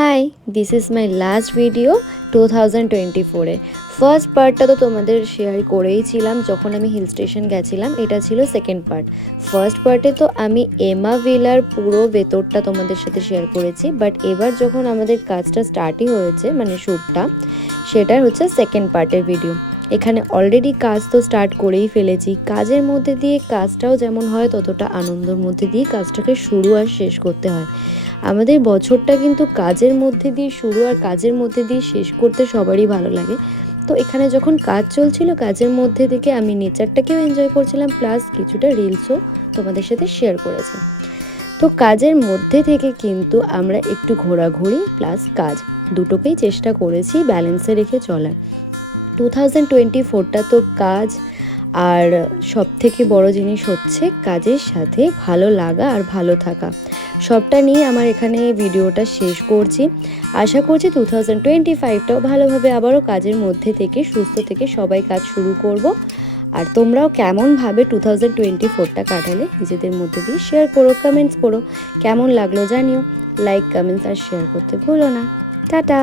High, this is my last video 2024-এ। First পার্টটা তো তোমাদের শেয়ার করেইছিলাম যখন আমি হিল স্টেশন গেছিলাম। এটা ছিল সেকেন্ড পার্ট। ফার্স্ট পার্টে তো আমি এমা ভিলার পুরো ভেতরটা তোমাদের সাথে শেয়ার করেছি, বাট এবার যখন আমাদের কাজটা স্টার্টই হয়েছে, মানে শ্যুটটা, সেটার হচ্ছে সেকেন্ড পার্টের ভিডিও। এখানে অলরেডি কাজ তো স্টার্ট করেই ফেলেছি। কাজের মধ্যে দিয়ে কাজটাও যেমন হয়, ততটা আনন্দের মধ্যে দিয়ে কাজটাকে শুরু আর শেষ করতে হয়। আমাদের বছরটা কিন্তু কাজের মধ্যে দিয়ে শুরু আর কাজের মধ্যে দিয়ে শেষ করতে সবারই ভালো লাগে। তো এখানে যখন কাজ চলছিল, কাজের মধ্যে থেকে আমি নেচারটাকেও এনজয় করছিলাম, প্লাস কিছুটা রিলসও তোমাদের সাথে শেয়ার করেছি। তো কাজের মধ্যে থেকে কিন্তু আমরা একটু ঘোরাঘুরি প্লাস কাজ দুটোকেই চেষ্টা করেছি ব্যালেন্সে রেখে চলার। 2024টা তো কাজ আর সবথেকে বড় জিনিস হচ্ছে কাজের সাথে ভালো লাগা আর ভালো থাকা, সবটা নিয়ে আমার এখানে ভিডিওটা শেষ করছি। আশা করছি 2025টাও ভালোভাবে আবারও কাজের মধ্যে থেকে সুস্থ থেকে সবাই কাজ শুরু করব। আর তোমরাও কেমনভাবে 2024টা কাটালে নিজেদের মধ্যে দিয়ে শেয়ার করো, কমেন্টস করো, কেমন লাগলো জানিও। লাইক, কমেন্টস আর শেয়ার করতে ভুলো না। টাটা।